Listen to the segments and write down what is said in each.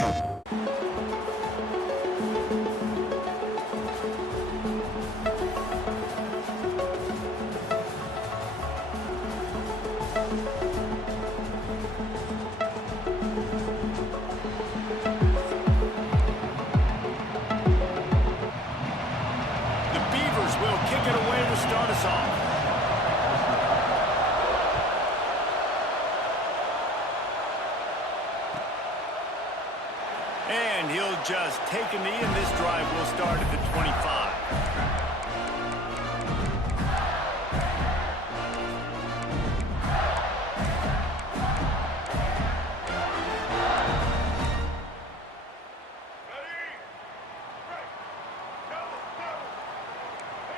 Kick it away to start us off. And he'll just take a knee, and this drive will start at the 25.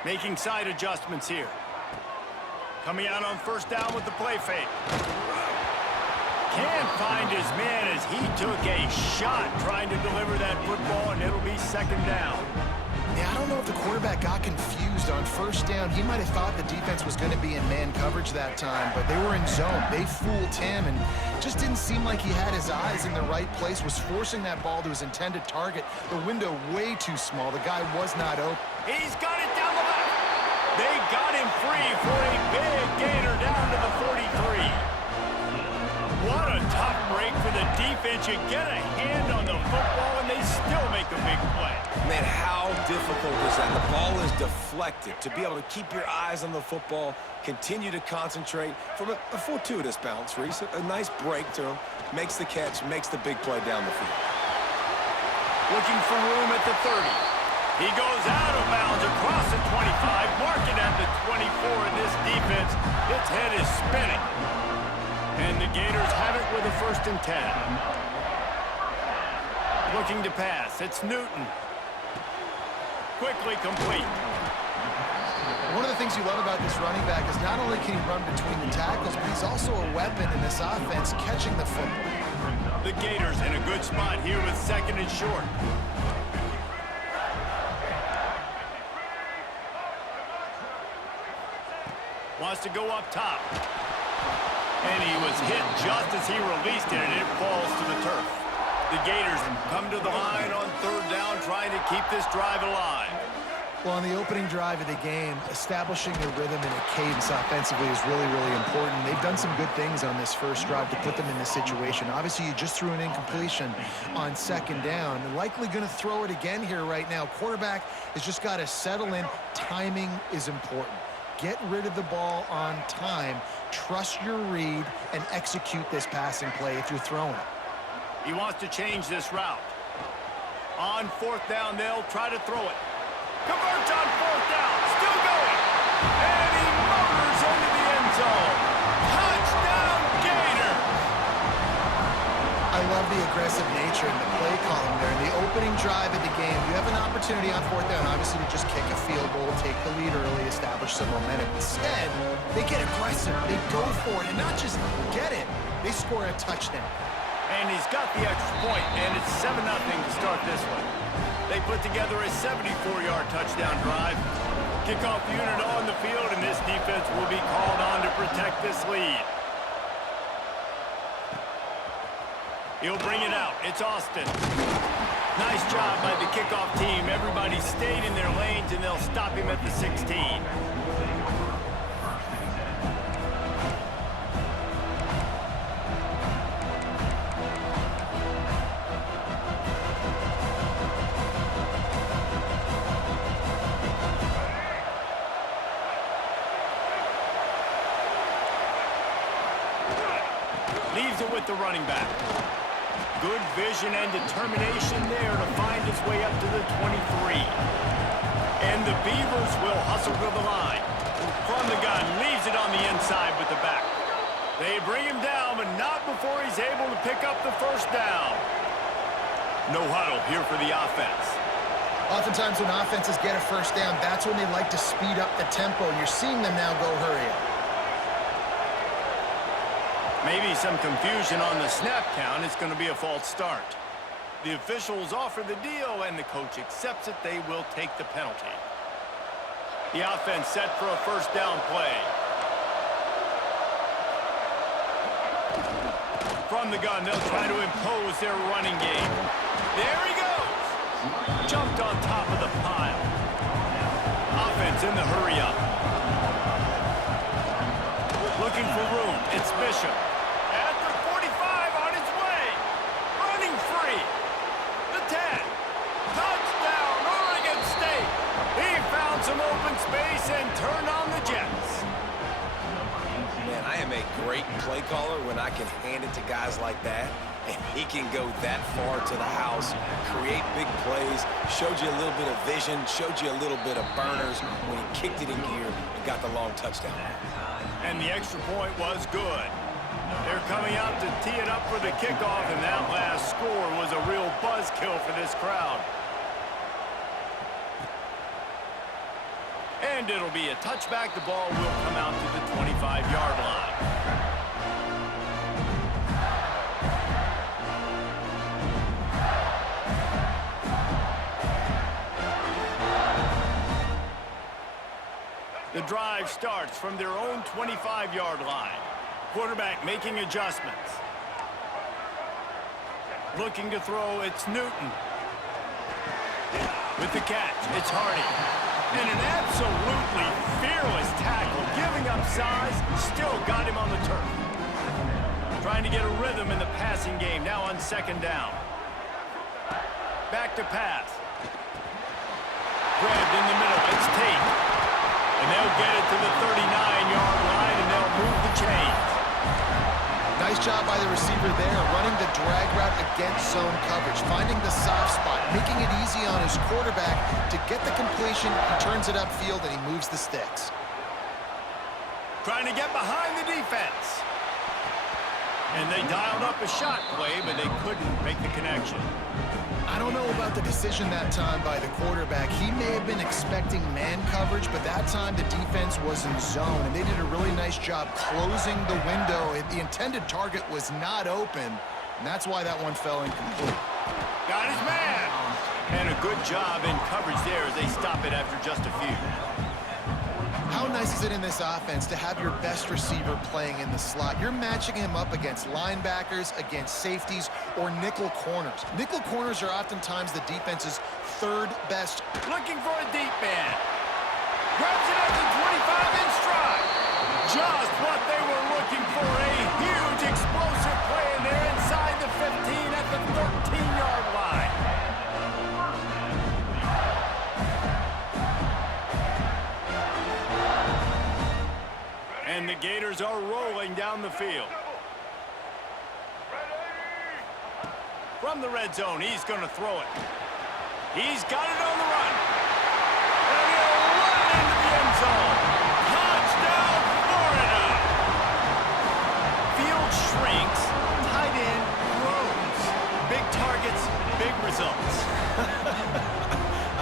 Making side adjustments here. Coming out on first down with the play fake. Can't find his man as he took a shot trying to deliver that football, and it'll be second down. Yeah, I don't know if the quarterback got confused on first down. He might have thought the defense was going to be in man coverage that time, but they were in zone. They fooled him, and just didn't seem like he had his eyes in the right place, was forcing that ball to his intended target. The window way too small. The guy was not open. He's got it down the left. They got him free for a big gainer down to the 43. What a tough break for the defense. You get a hand on the football, and they still make a big play. Man, how difficult is that? The ball is deflected. To be able to keep your eyes on the football, continue to concentrate from a fortuitous bounce, Reese. A nice break to him. Makes the catch, makes the big play down the field. Looking for room at the 30. He goes out of bounds across the 25, marking at the 24 in this defense. Its head is spinning. And the Gators have it with a 1st and 10. Looking to pass. It's Newton. Quickly complete. One of the things you love about this running back is not only can he run between the tackles, but he's also a weapon in this offense catching the football. The Gators in a good spot here with 2nd and short. Wants to go up top. And he was hit just as he released it, and it falls to the turf. The Gators come to the line on 3rd down, trying to keep this drive alive. Well, on the opening drive of the game, establishing a rhythm and a cadence offensively is really, really important. They've done some good things on this first drive to put them in this situation. Obviously, you just threw an incompletion on 2nd down. They're likely going to throw it again here right now. Quarterback has just got to settle in. Timing is important. Get rid of the ball on time. Trust your read and execute this passing play if you're throwing it. He wants to change this route. On 4th down, they'll try to throw it. Converts on 4th down. Still going. And he motors into the end zone. Touchdown, Gators! I love the aggressive nature and the play calling there. In the opening drive of the game, you have an opportunity on 4th down, obviously, to just kick a field goal, take the lead early, establish some momentum. Instead, they get aggressive. They go for it, and not just get it. They score a touchdown. And he's got the extra point, and it's 7-0 to start this one. They put together a 74-yard touchdown drive. Kickoff unit on the field, and this defense will be called on to protect this lead. He'll bring it out. It's Austin. Nice job by the kickoff team. Everybody stayed in their lanes, and they'll stop him at the 16. Leaves it with the running back. Good vision and determination there to find his way up to the 23. And the Beavers will hustle to the line. From the gun, leaves it on the inside with the back. They bring him down, but not before he's able to pick up the 1st down. No huddle here for the offense. Oftentimes when offenses get a 1st down, that's when they like to speed up the tempo. You're seeing them now go hurry up. Maybe some confusion on the snap count. It's going to be a false start. The officials offer the deal, and the coach accepts it. They will take the penalty. The offense set for a 1st down play. From the gun, they'll try to impose their running game. There he goes. Jumped on top of the pile. Offense in the hurry-up. Looking for room. It's Bishop. At the 45 on his way. Running free. The 10. Touchdown, Oregon State. He found some open space and turned on the Jets. Man, I am a great play caller when I can hand it to guys like that. And he can go that far to the house, create big plays, showed you a little bit of vision, showed you a little bit of burners when he kicked it in gear and got the long touchdown. And the extra point was good. They're coming out to tee it up for the kickoff, and that last score was a real buzzkill for this crowd. And it'll be a touchback. The ball will come out to the 25-yard line. The drive starts from their own 25-yard line. Quarterback making adjustments. Looking to throw, it's Newton. With the catch, it's Hardy. And an absolutely fearless tackle, giving up size, still got him on the turf. Trying to get a rhythm in the passing game, now on second down. Back to pass. Grabbed in the middle, it's Tate. And they'll get it to the 39-yard line, and they'll move the chains. Nice job by the receiver there, running the drag route against zone coverage, finding the soft spot, making it easy on his quarterback to get the completion. He turns it upfield, and he moves the sticks. Trying to get behind the defense. And they dialed up a shot play, but they couldn't make the connection. I don't know about the decision that time by the quarterback. He may have been expecting man coverage, but that time the defense was in zone, and they did a really nice job closing the window. The intended target was not open, and that's why that one fell incomplete. Got his man. And a good job in coverage there as they stop it after just a few. How nice is it in this offense to have your best receiver playing in the slot? You're matching him up against linebackers, against safeties, or nickel corners. Nickel corners are oftentimes the defense's third best. Looking for a deep man. Grabs it at the 25 in stride. Just what they were looking for. A huge explosive play, and they're inside the 15 at the 13-yard line. And the Gators are rolling down the field. From the red zone, he's going to throw it. He's got it on the run. And he'll run into the end zone. Touchdown, Florida! Field shrinks, tight end grows. Big targets, big results.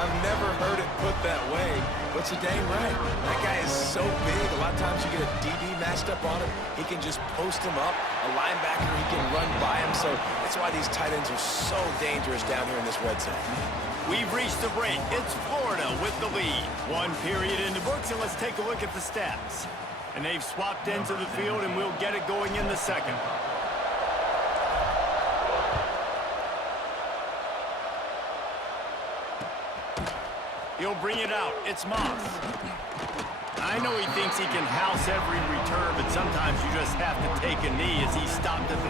I've never heard it put that way, but you're dang right. That guy is so big. A lot of times you get a DB matched up on him. He can just post him up. A linebacker, he can run by him. So that's why these tight ends are so dangerous down here in this red zone. We've reached the break. It's Florida with the lead. One period in the books, and let's take a look at the stats. And they've swapped ends of the field, and we'll get it going in the second. He'll bring it out. It's Moss. I know he thinks he can house every return, but sometimes you just have to take a knee as he stopped at the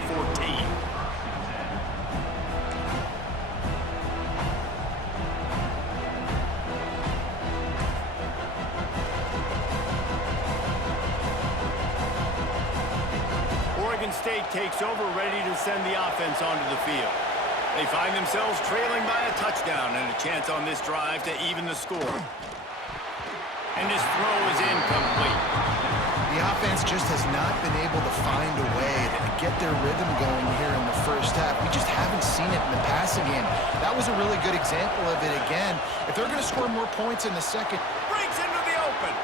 14. Oregon State takes over, ready to send the offense onto the field. They find themselves trailing by a touchdown and a chance on this drive to even the score. And his throw is incomplete. The offense just has not been able to find a way to get their rhythm going here in the first half. We just haven't seen it in the passing game. That was a really good example of it again. If they're going to score more points in the second. Breaks into the open.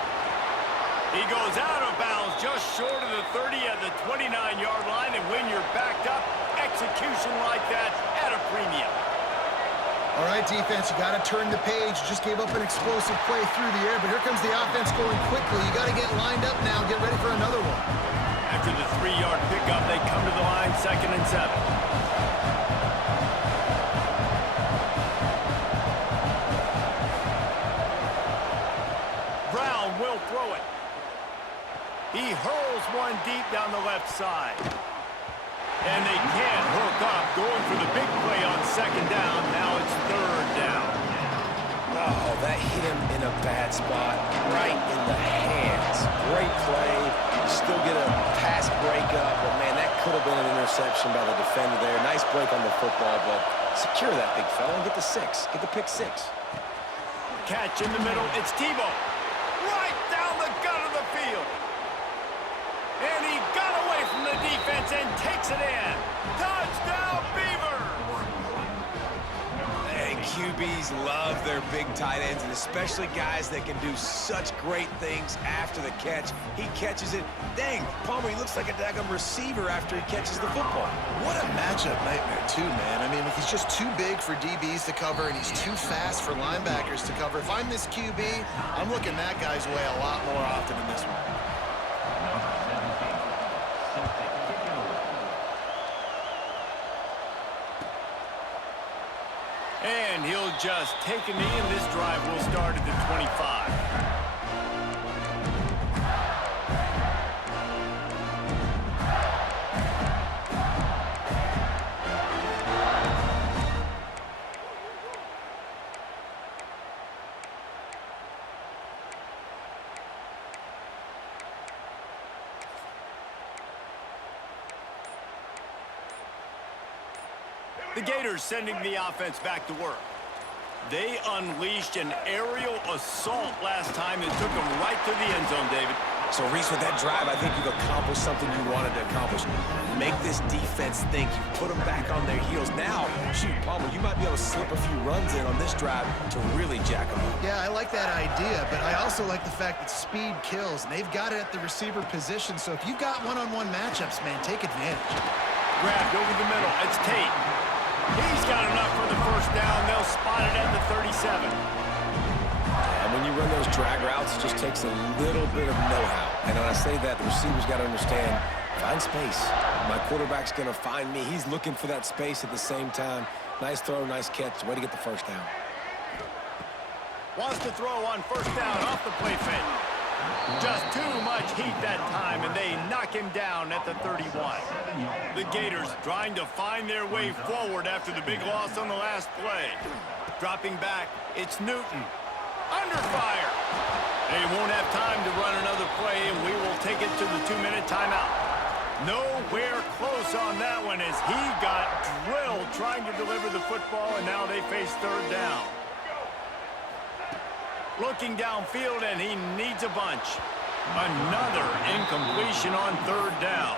He goes out of bounds just short of the 30 at the 29-yard line, and when you're backed up, execution like that at a premium. All right, defense, you got to turn the page. Just gave up an explosive play through the air, but here comes the offense going quickly. You got to get lined up now and get ready for another one. After the 3-yard pickup, they come to the line, 2nd and 7. left side. And they can't hook up, going for the big play on second down. Now it's third down. Oh, that hit him in a bad spot, right in the hands. Great play. You still get a pass breakup, but man, that could have been an interception by the defender there. Nice break on the football, but secure that big fella and get the six. Get the pick six. Catch in the middle. It's Tebow. Right down the gut of the field. And he got away from the defense and takes it in. Touchdown, Beaver! And QBs love their big tight ends, and especially guys that can do such great things after the catch. He catches it. Dang, Palmer, he looks like a daggum receiver after he catches the football. What a matchup nightmare, too, man. I mean, he's just too big for DBs to cover, and he's too fast for linebackers to cover. If I'm this QB, I'm looking that guy's way a lot more often in this one. And he'll just take a knee, and this drive will start at the 25. The Gators sending the offense back to work. They unleashed an aerial assault last time that took them right to the end zone, David. So, Reese, with that drive, I think you've accomplished something you wanted to accomplish. Make this defense think. You put them back on their heels. Now, shoot, Palmer, you might be able to slip a few runs in on this drive to really jack them up. Yeah, I like that idea, but I also like the fact that speed kills, and they've got it at the receiver position. So if you've got one-on-one matchups, man, take advantage. Grabbed over the middle. It's Tate. He's got enough for the first down. They'll spot it at the 37. And when you run those drag routes, it just takes a little bit of know-how. And when I say that, the receiver's got to understand, find space. My quarterback's going to find me. He's looking for that space at the same time. Nice throw, nice catch. Way to get the first down. Wants to throw on first down off the play fake. Just too much heat that time, and they knock him down at the 31. The Gators trying to find their way forward after the big loss on the last play. Dropping back, it's Newton. Under fire. They won't have time to run another play, and we will take it to the 2-minute timeout. Nowhere close on that one as he got drilled trying to deliver the football, and now they face third down. Looking downfield, and he needs a bunch. Another incompletion on third down.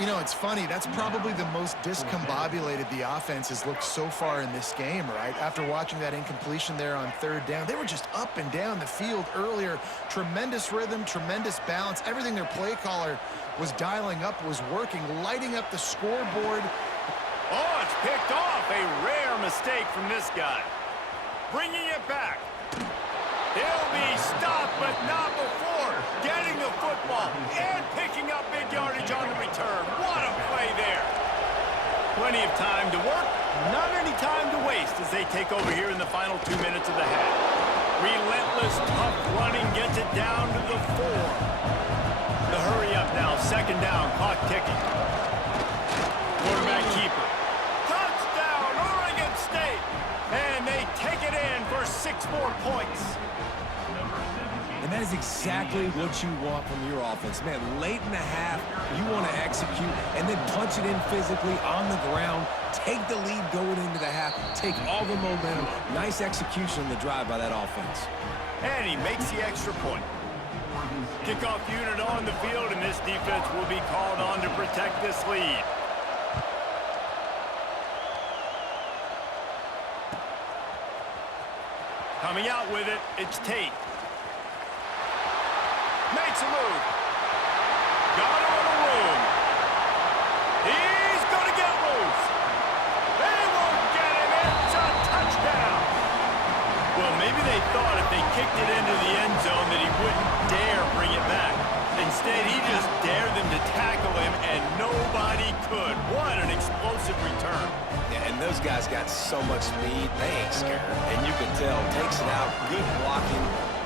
You know, it's funny. That's probably the most discombobulated the offense has looked so far in this game, right? After watching that incompletion there on third down, they were just up and down the field earlier. Tremendous rhythm, tremendous balance. Everything their play caller was dialing up was working, lighting up the scoreboard. Oh, it's picked off. A rare mistake from this guy. Bringing it back. He'll be stopped, but not before getting the football and picking up big yardage on the return. What a play there. Plenty of time to work, not any time to waste as they take over here in the final 2 minutes of the half. Relentless, tough running gets it down to the 4. The hurry up now, second down, clock ticking. Quarterback keeper. Touchdown, Oregon State. And they take it in for 6 more points. And that is exactly what you want from your offense. Man, late in the half, you want to execute and then punch it in physically on the ground. Take the lead going into the half. Take all the momentum. Nice execution on the drive by that offense. And he makes the extra point. Kickoff unit on the field, and this defense will be called on to protect this lead. Coming out with it, it's Tate. Makes a move. Got him in the room. He's going to get loose. They won't get him. It's a touchdown. Well, maybe they thought if they kicked it into the end zone that he wouldn't dare bring it back. Instead, he just dared them to tackle him, and nobody could. What an explosive return. Yeah, and those guys got so much speed, they ain't scared. And you can tell, takes it out, good blocking.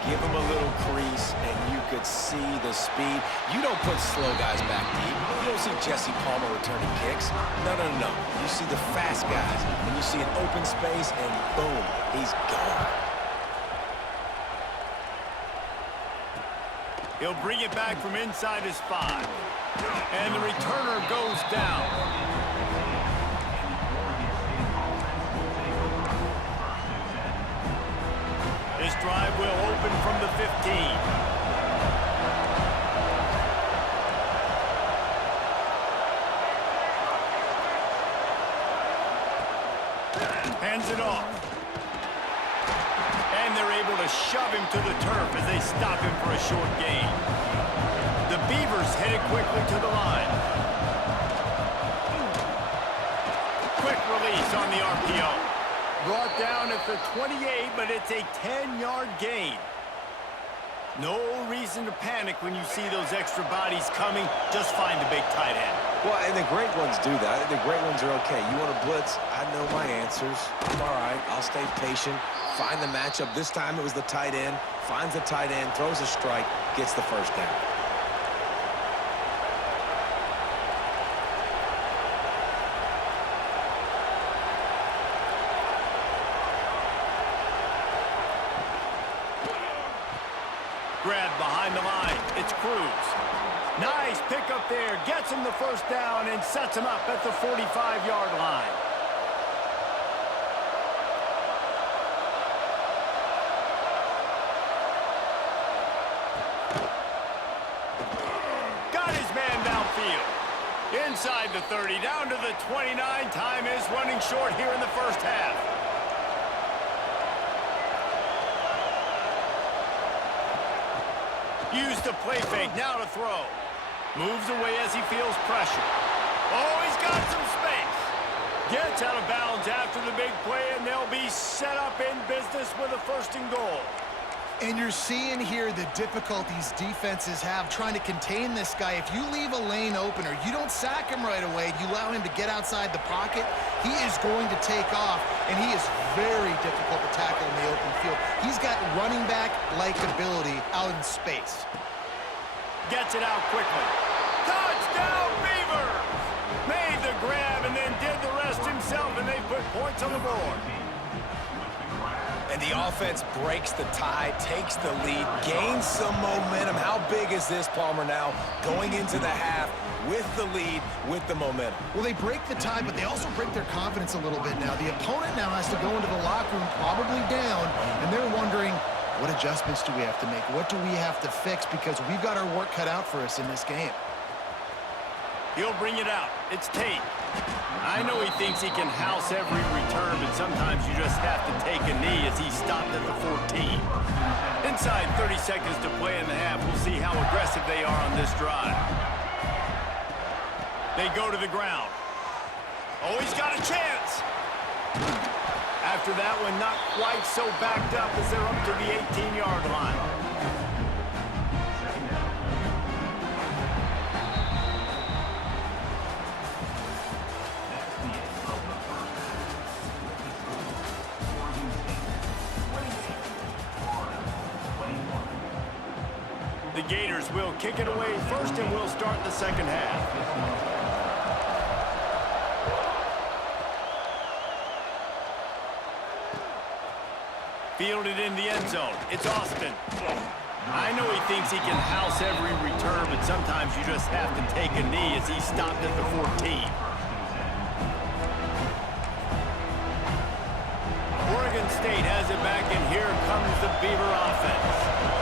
Give him a little crease, and you could see the speed. You don't put slow guys back deep. You don't see Jesse Palmer returning kicks. No, no, no. You see the fast guys, and you see an open space, and boom, he's gone. He'll bring it back from inside his 5. And the returner goes down. This drive will open from the 15. Hands it off. And they're able to shove him to the turf as they stop him for a short gain. The Beavers headed quickly to the line. Quick release on the RPO. Brought down at the 28, but it's a 10-yard gain. No reason to panic when you see those extra bodies coming. Just find the big tight end. Well, and the great ones do that. The great ones are okay. You want to blitz? I know my answers. I'm all right. I'll stay patient. Find the matchup. This time it was the tight end. Finds the tight end, throws a strike, gets the first down. Grab behind the line. It's Cruz. Nice pickup there. Gets him the first down and sets him up at the 45-yard line. Got his man downfield. Inside the 30, down to the 29. Time is running short here in the first half. Used the play fake, now to throw. Moves away as he feels pressure. Oh, he's got some space. Gets out of bounds after the big play, and they'll be set up in business with a 1st and goal. And you're seeing here the difficulties defenses have trying to contain this guy. If you leave a lane open or you don't sack him right away, you allow him to get outside the pocket, he is going to take off, and he is very difficult to tackle in the open field. He's got running back-like ability out in space. Gets it out quickly. Touchdown, Beavers! Made the grab and then did the rest himself, and they put points on the board. And the offense breaks the tie, takes the lead, gains some momentum. How big is this, Palmer, now going into the half with the lead, with the momentum? Well, they break the tie, but they also break their confidence a little bit now. The opponent now has to go into the locker room probably down, and they're wondering, what adjustments do we have to make? What do we have to fix? Because we've got our work cut out for us in this game. He'll bring it out. It's Tate. I know he thinks he can house every return, but sometimes you just have to take a knee as he stopped at the 14. Inside 30 seconds to play in the half. We'll see how aggressive they are on this drive. They go to the ground. Oh, he's got a chance. After that one, not quite so backed up as they're up to the 18-yard line. The Gators will kick it away first, and we'll start the second half. Fielded in the end zone. It's Austin. I know he thinks he can house every return, but sometimes you just have to take a knee as he stopped at the 14. Oregon State has it back, and here comes the Beaver offense.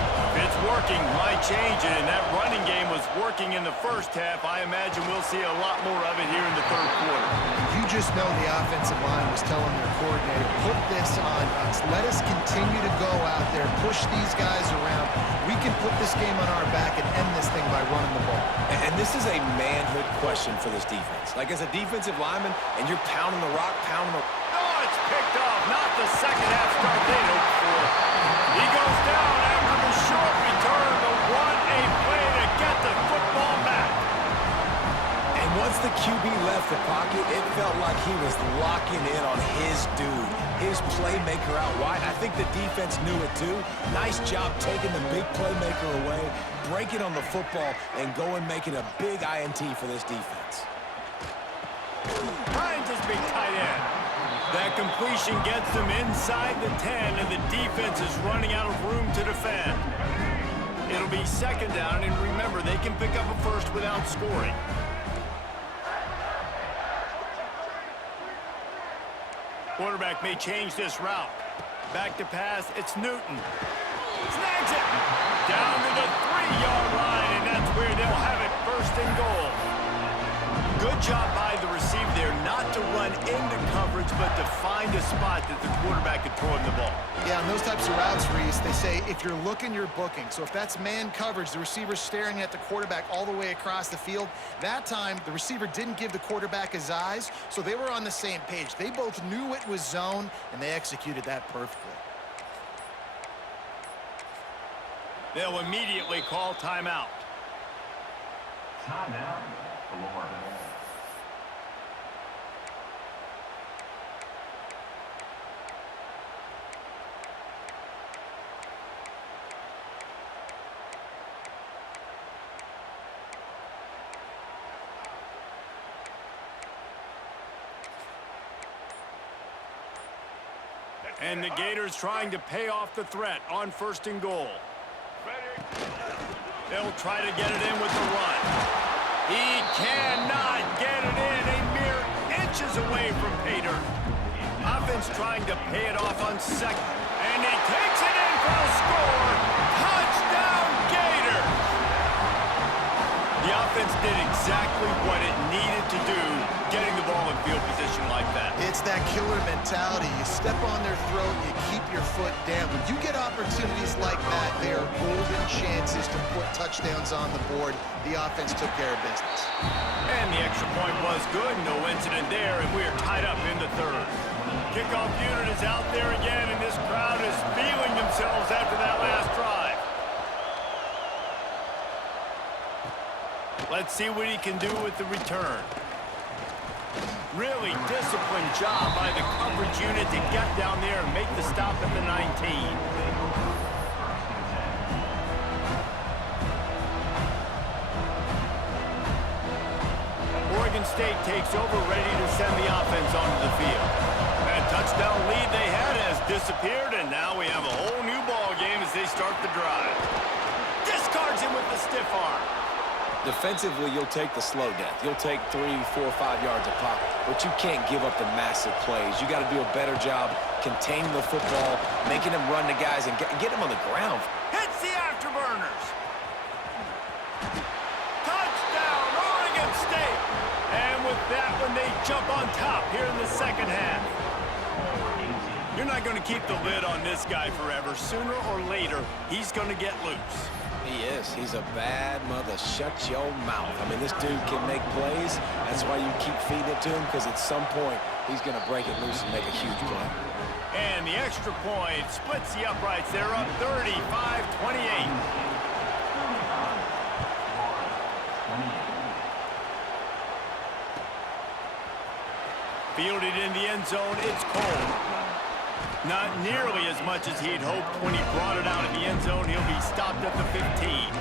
It's working, might change it, and that running game was working in the first half. I imagine we'll see a lot more of it here in the third quarter. You just know the offensive line was telling their coordinator, put this on us. Let us continue to go out there, push these guys around. We can put this game on our back and end this thing by running the ball. And this is a manhood question for this defense. Like, as a defensive lineman, and you're pounding the rock, Oh, it's picked off. Not the second half start they hoped for. He goes down after the short return, but what a play to get the football back. And Once the QB left the pocket, it felt like he was locking in on his dude, his playmaker out wide. I think the defense knew it too. Nice job taking the big playmaker away, breaking on the football, and going making a big INT for this defense. Finds his big tight end. That completion gets them inside the 10, and the defense is running out of room to defend. It'll be second down, and remember, they can pick up a first without scoring. Quarterback may change this route. Back to pass, it's Newton. Snags it! Down to the 3-yard line, and that's where they'll have it first and goal. Good job by the receiver there, not to run into coverage, but to find a spot that the quarterback could throw him the ball. Yeah, on those types of routes, Reese, they say if you're looking, you're booking. So if that's man coverage, the receiver's staring at the quarterback all the way across the field. That time, the receiver didn't give the quarterback his eyes, so they were on the same page. They both knew it was zone, and they executed that perfectly. They'll immediately call timeout. Timeout, Florida. And the Gators trying to pay off the threat on first and goal. They'll try to get it in with the run. He cannot get it in, a mere inches away from pay dirt. Offense trying to pay it off on second. And he takes it in for a score. Touchdown, Gators! The offense did exactly what it needed to do, getting the ball in field position like that. It's that killer mentality. You step on their throat, you keep your foot down. When you get opportunities like that, they are golden chances to put touchdowns on the board. The offense took care of business. And the extra point was good. No incident there, and we are tied up in the third. Kickoff unit is out there again, and this crowd is feeling themselves after that last drive. Let's see what he can do with the return. Really disciplined job by the coverage unit to get down there and make the stop at the 19. Oregon State takes over, ready to send the offense onto the field. That touchdown lead they had has disappeared, and now we have a whole new ball game as they start the drive. Discards him with the stiff arm. Defensively, you'll take the slow death. You'll take 3, 4, 5 yards a pop, but you can't give up the massive plays. You got to do a better job containing the football, making them run the guys, and get them on the ground. Hits the afterburners. Touchdown, Oregon State. And with that one, they jump on top here in the second half. You're not going to keep the lid on this guy forever. Sooner or later, he's going to get loose. He is. He's a bad mother. Shut your mouth. I mean, this dude can make plays. That's why you keep feeding it to him, because at some point, he's going to break it loose and make a huge play. And the extra point splits the uprights. They're up 35-28. Fielded in the end zone, it's Cole. Not nearly as much as he'd hoped when he brought it out of the end zone. He'll be stopped at the 15.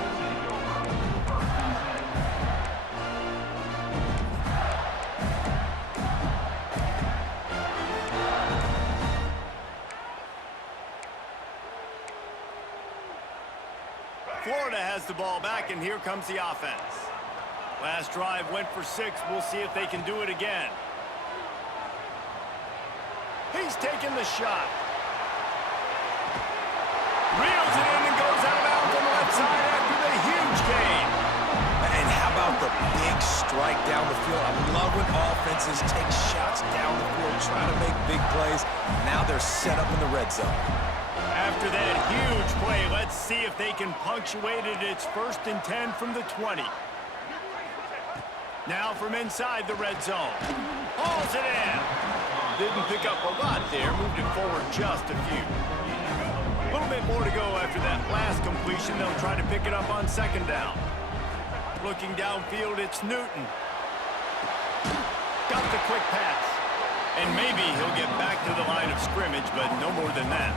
Florida has the ball back, and here comes the offense. Last drive went for 6. We'll see if they can do it again. He's taking the shot. Reels it in and goes out of bounds on the left side after the huge gain. And how about the big strike down the field? I love when offenses take shots down the field, try to make big plays. Now they're set up in the red zone. After that huge play, let's see if they can punctuate it. It's 1st and 10 from the 20. Now from inside the red zone. Hauls it in. Didn't pick up a lot there, moved it forward just a few. A little bit more to go after that last completion. They'll try to pick it up on 2nd down. Looking downfield, it's Newton. got the quick pass. And maybe he'll get back to the line of scrimmage, but no more than that.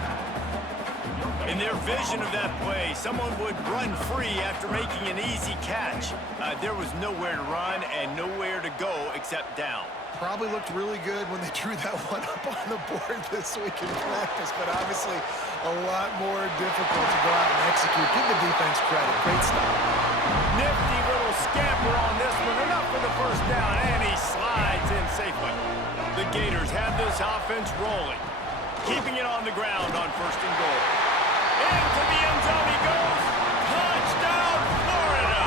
In their vision of that play, someone would run free after making an easy catch. There was nowhere to run and nowhere to go except down. Probably looked really good when they drew that one up on the board this week in practice, but obviously a lot more difficult to go out and execute. Give the defense credit. Great stop. Nifty little scamper on this one, enough for the first down, and he slides in safely. The Gators have this offense rolling, keeping it on the ground on first and goal. Into the end zone he goes. Touchdown, Florida!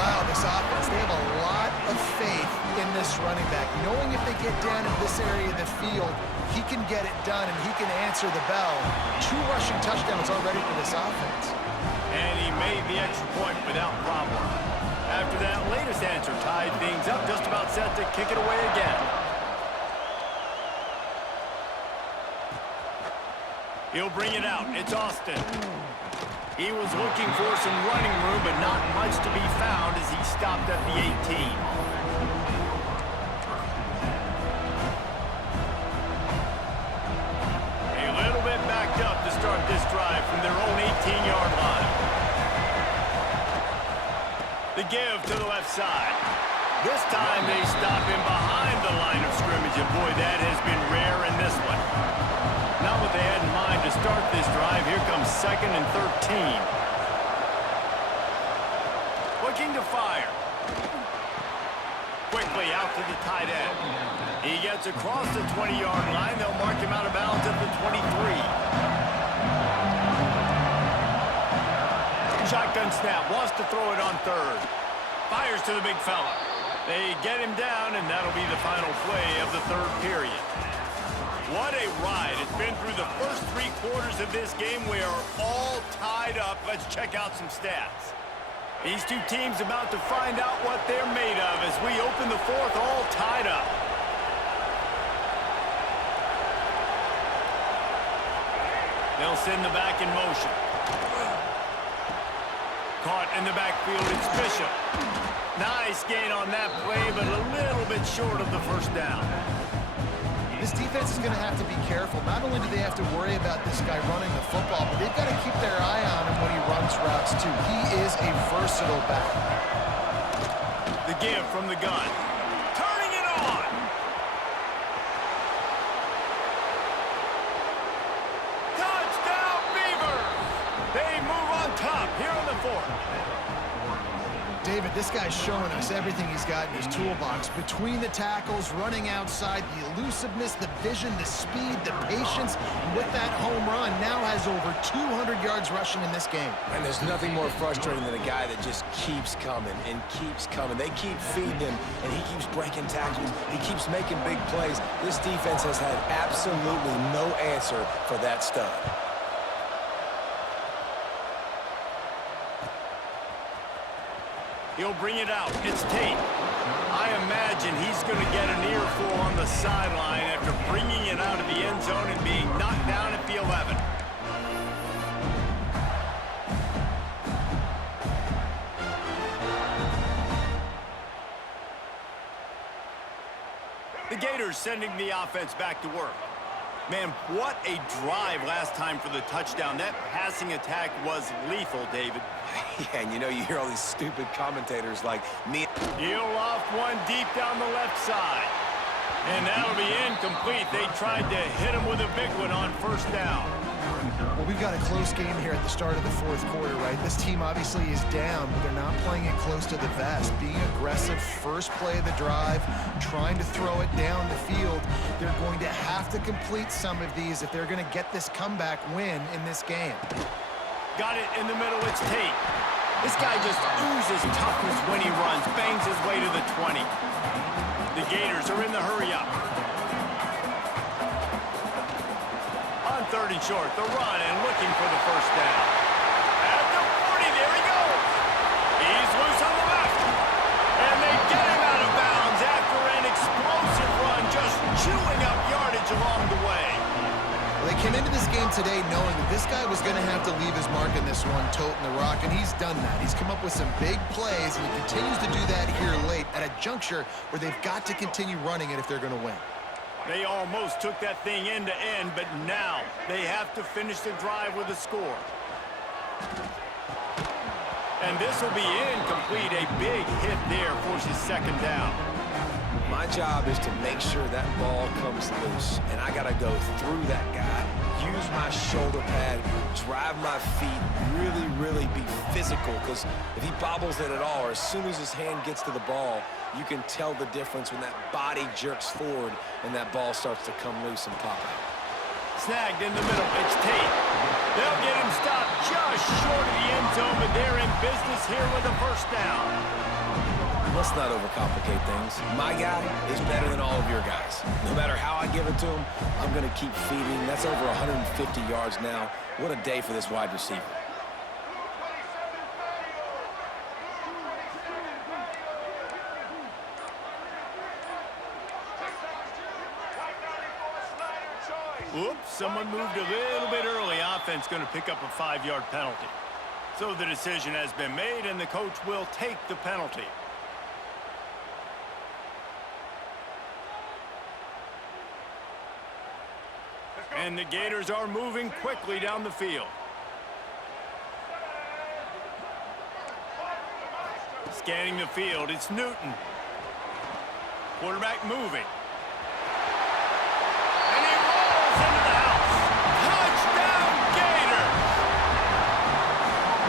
Wow, this offense, they have a lot of faith in this running back, knowing if they get down in this area of the field, he can get it done and he can answer the bell. 2 rushing touchdowns already for this offense. And he made the extra point without problem. After that latest answer tied things up, just about set to kick it away again. He'll bring it out. It's Austin. He was looking for some running room, but not much to be found as he stopped at the 18. A little bit backed up to start this drive from their own 18-yard line. The give to the left side. This time they stop him behind the line of scrimmage, and boy, that has been rare in this one. Not what they had in mind to start this drive. Here comes 2nd and 13. Looking to fire. Quickly out to the tight end. He gets across the 20-yard line. They'll mark him out of bounds at the 23. Shotgun snap. Wants to throw it on 3rd. Fires to the big fella. They get him down, and that'll be the final play of the 3rd period. What a ride. It's been through the first 3 quarters of this game. We are all tied up. Let's check out some stats. These 2 teams about to find out what they're made of as we open the 4th all tied up. They'll send the back in motion. Caught in the backfield, it's Bishop. Nice gain on that play, but a little bit short of the first down. This defense is going to have to be careful. Not only do they have to worry about this guy running the football, but they've got to keep their eye on him when he runs routes, too. He is a versatile back. The give from the gun. Turning it on! Touchdown, Beavers! They move on top here on the 4th. David, this guy's showing us everything he's got in his toolbox. Between the tackles, running outside, the elusiveness, the vision, the speed, the patience, and with that home run, now has over 200 yards rushing in this game. And there's nothing more frustrating than a guy that just keeps coming and keeps coming. They keep feeding him, and he keeps breaking tackles. He keeps making big plays. This defense has had absolutely no answer for that stud. He'll bring it out. It's Tate. I imagine he's going to get an earful on the sideline after bringing it out of the end zone and being knocked down at the 11. The Gators sending the offense back to work. Man, what a drive last time for the touchdown. That passing attack was lethal, David. Yeah, and you hear all these stupid commentators like me. He'll off one deep down the left side. And that'll be incomplete. They tried to hit him with a big one on first down. Well, we've got a close game here at the start of the 4th quarter, right? This team obviously is down, but they're not playing it close to the vest. Being aggressive, first play of the drive, trying to throw it down the field. They're going to have to complete some of these if they're going to get this comeback win in this game. Got it in the middle, it's Tate. This guy just oozes toughness when he runs, bangs his way to the 20. The Gators are in the hurry-up. On 3rd and short, the run and looking for the first down. At the 40, there he goes. He's loose on the left. And they get him out of bounds after an explosive run, just chewing up yardage along the way. They They came into this game today knowing that this guy was going to have to leave his mark in this one, toting the rock, and he's done that. He's come up with some big plays, and he continues to do that here late at a juncture where they've got to continue running it if they're going to win. They almost took that thing end to end, but now they have to finish the drive with a score. And this will be incomplete. A big hit there forces second down. My job is to make sure that ball comes loose, and I got to go through that guy, use my shoulder pad, drive my feet, really be physical, because if he bobbles it at all, or as soon as his hand gets to the ball, you can tell the difference when that body jerks forward and that ball starts to come loose and pop out. Snagged in the middle. It's Tate. They'll get him stopped just short of the end zone, but they're in business here with a first down. Let's not overcomplicate things. My guy is better than all of your guys. No matter how I give it to him, I'm going to keep feeding. That's over 150 yards now. What a day for this wide receiver. Whoops, someone moved a little bit early. Offense going to pick up a 5-yard penalty. So the decision has been made, and the coach will take the penalty. And the Gators are moving quickly down the field. Scanning the field, it's Newton. Quarterback moving. And he rolls into the house. Touchdown, Gators!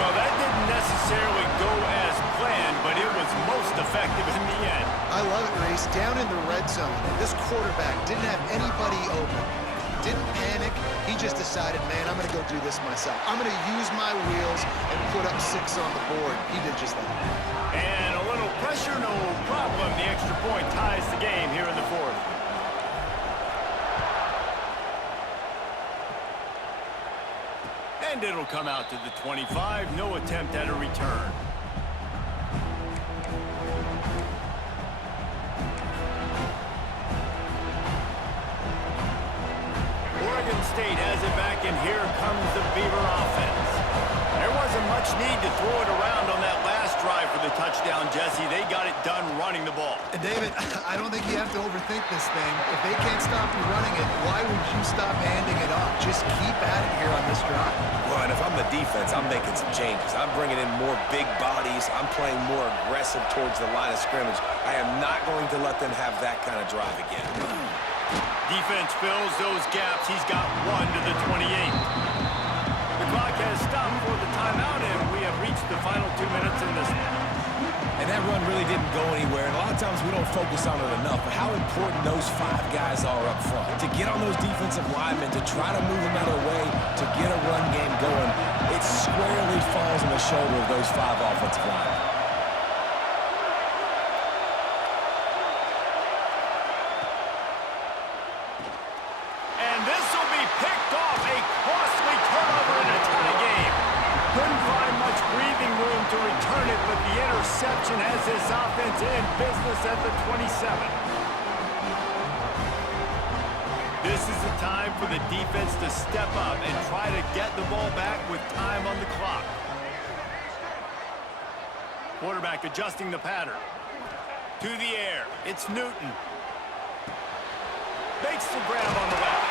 Well, that didn't necessarily go as planned, but it was most effective in the end. I love it, Reese. Down in the red zone, this quarterback didn't have anybody open. Didn't panic. He just decided, man, I'm going to go do this myself. I'm going to use my wheels and put up 6 on the board. He did just that. And a little pressure, no problem. The extra point ties the game here in the fourth. And it'll come out to the 25. No attempt at a return. Oregon State has it back, and here comes the Beaver offense. There wasn't much need to throw it around on that last drive for the touchdown, Jesse. They got it done running the ball. And David, I don't think you have to overthink this thing. If they can't stop you running it, why would you stop handing it off? Just keep at it here on this drive. Well, and if I'm the defense, I'm making some changes. I'm bringing in more big bodies. I'm playing more aggressive towards the line of scrimmage. I am not going to let them have that kind of drive again. Defense fills those gaps. He's got 1 to the 28. The clock has stopped for the timeout, and we have reached the final 2 minutes in this one. And that run really didn't go anywhere. And a lot of times we don't focus on it enough, but how important those 5 guys are up front. To get on those defensive linemen, to try to move them out of the way, to get a run game going, it squarely falls on the shoulder of those 5 offensive linemen. To return it, but the interception has this offense in business at the 27. This is the time for the defense to step up and try to get the ball back with time on the clock. Quarterback adjusting the pattern. To the air, it's Newton. Makes the grab on the left.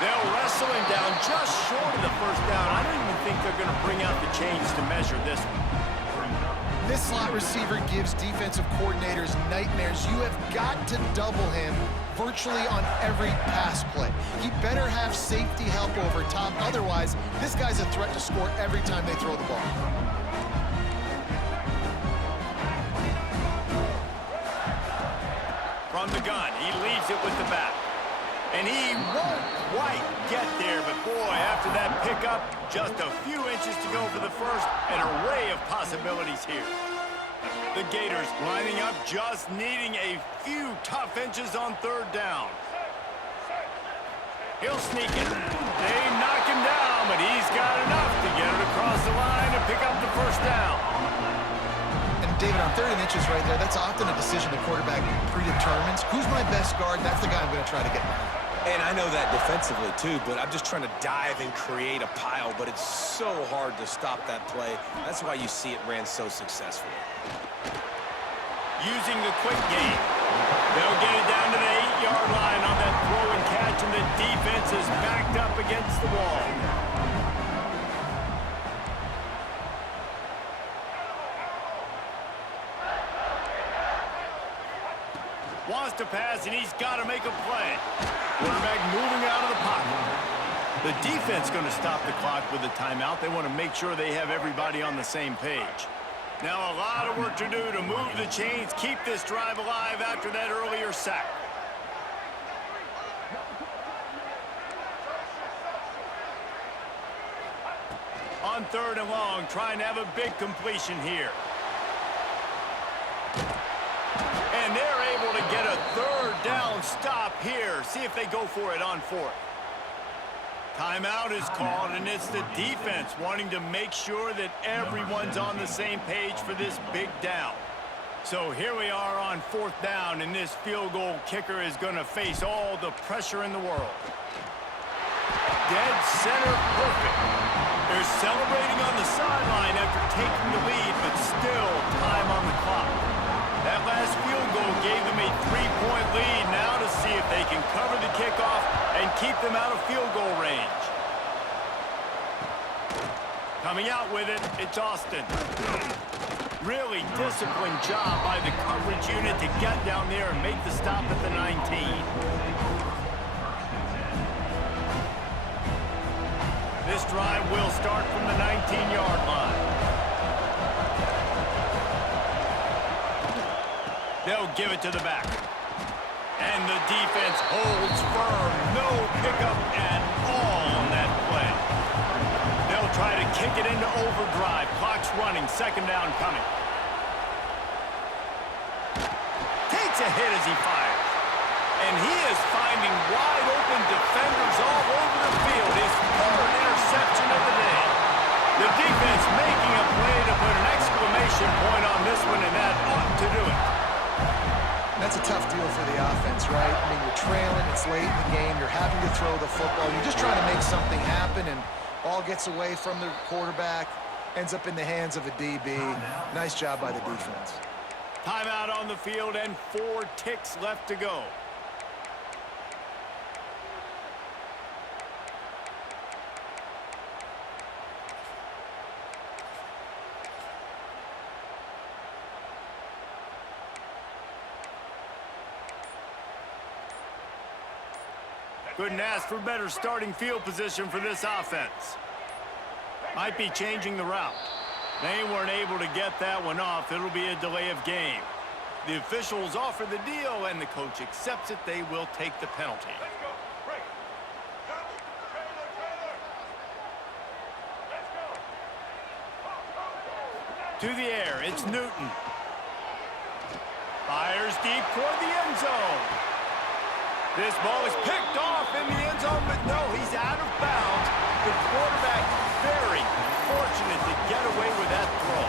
They'll wrestle him down just short of the first down. I don't even think they're going to bring out the chains to measure this one. This slot receiver gives defensive coordinators nightmares. You have got to double him virtually on every pass play. He better have safety help over top. Otherwise, this guy's a threat to score every time they throw the ball. From the gun, he leaves it with the back. And he won't quite get there, but boy, after that pickup, just a few inches to go for the first. An array of possibilities here. The Gators lining up, just needing a few tough inches on 3rd down. He'll sneak it. They knock him down, but he's got enough to get it across the line and pick up the first down. And David, on 3rd and inches right there, that's often a decision the quarterback predetermines. Who's my best guard? That's the guy I'm going to try to get behind. And I know that defensively, too, but I'm just trying to dive and create a pile, but it's so hard to stop that play. That's why you see it ran so successfully. Using the quick game. They'll get it down to the 8-yard line on that throw and catch, and the defense is backed up against the wall. Wants to pass, and he's got to make a play. Quarterback moving out of the pocket. The defense going to stop the clock with a timeout. They want to make sure they have everybody on the same page. Now a lot of work to do to move the chains, keep this drive alive after that earlier sack. On 3rd and long, trying to have a big completion here. And they're able to get a 3rd down stop here. See if they go for it on 4th. Timeout is called, and it's the defense wanting to make sure that everyone's on the same page for this big down. So here we are on 4th down, and this field goal kicker is going to face all the pressure in the world. Dead center perfect. They're celebrating on the sideline after taking the lead, but still time on the clock. That last field goal gave them a 3-point lead. Now to see if they can cover the kickoff and keep them out of field goal range. Coming out with it, it's Austin. Really disciplined job by the coverage unit to get down there and make the stop at the 19. This drive will start from the 19-yard line. They'll give it to the back. And the defense holds firm. No pickup at all on that play. They'll try to kick it into overdrive. Clock's running. 2nd down coming. Takes a hit as he fires. And he is finding wide open defenders all over the field. His 3rd interception of the day. The defense making a play to put an exclamation point on this one, and that ought to do it. That's a tough deal for the offense, right? I mean, you're trailing, it's late in the game, you're having to throw the football, you're just trying to make something happen, and ball gets away from the quarterback, ends up in the hands of a DB. Nice job by the defense. Timeout on the field and 4 ticks left to go. Couldn't ask for better starting field position for this offense. Might be changing the route. They weren't able to get that one off. It'll be a delay of game. The officials offer the deal, and the coach accepts it. They will take the penalty. To the air, it's Newton. Fires deep toward the end zone. This ball is picked off in the end zone, but no, he's out of bounds. The quarterback very fortunate to get away with that throw.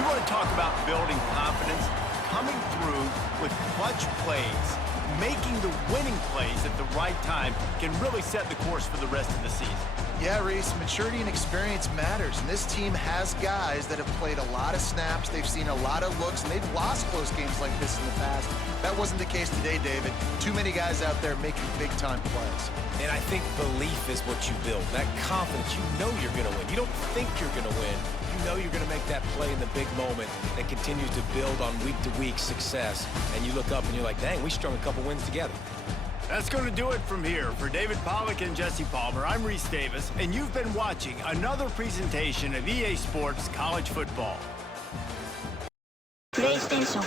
You want to talk about building confidence? Coming through with clutch plays, making the winning plays at the right time can really set the course for the rest of the season. Yeah, Reese, maturity and experience matters, and this team has guys that have played a lot of snaps, they've seen a lot of looks, and they've lost close games like this in the past. That wasn't the case today, David. Too many guys out there making big-time plays. And I think belief is what you build, that confidence. You know you're going to win. You don't think you're going to win. You know you're going to make that play in the big moment that continues to build on week-to-week success. And you look up and you're like, dang, we strung a couple wins together. That's going to do it from here. For David Pollack and Jesse Palmer, I'm Reese Davis, and you've been watching another presentation of EA Sports College Football. PlayStation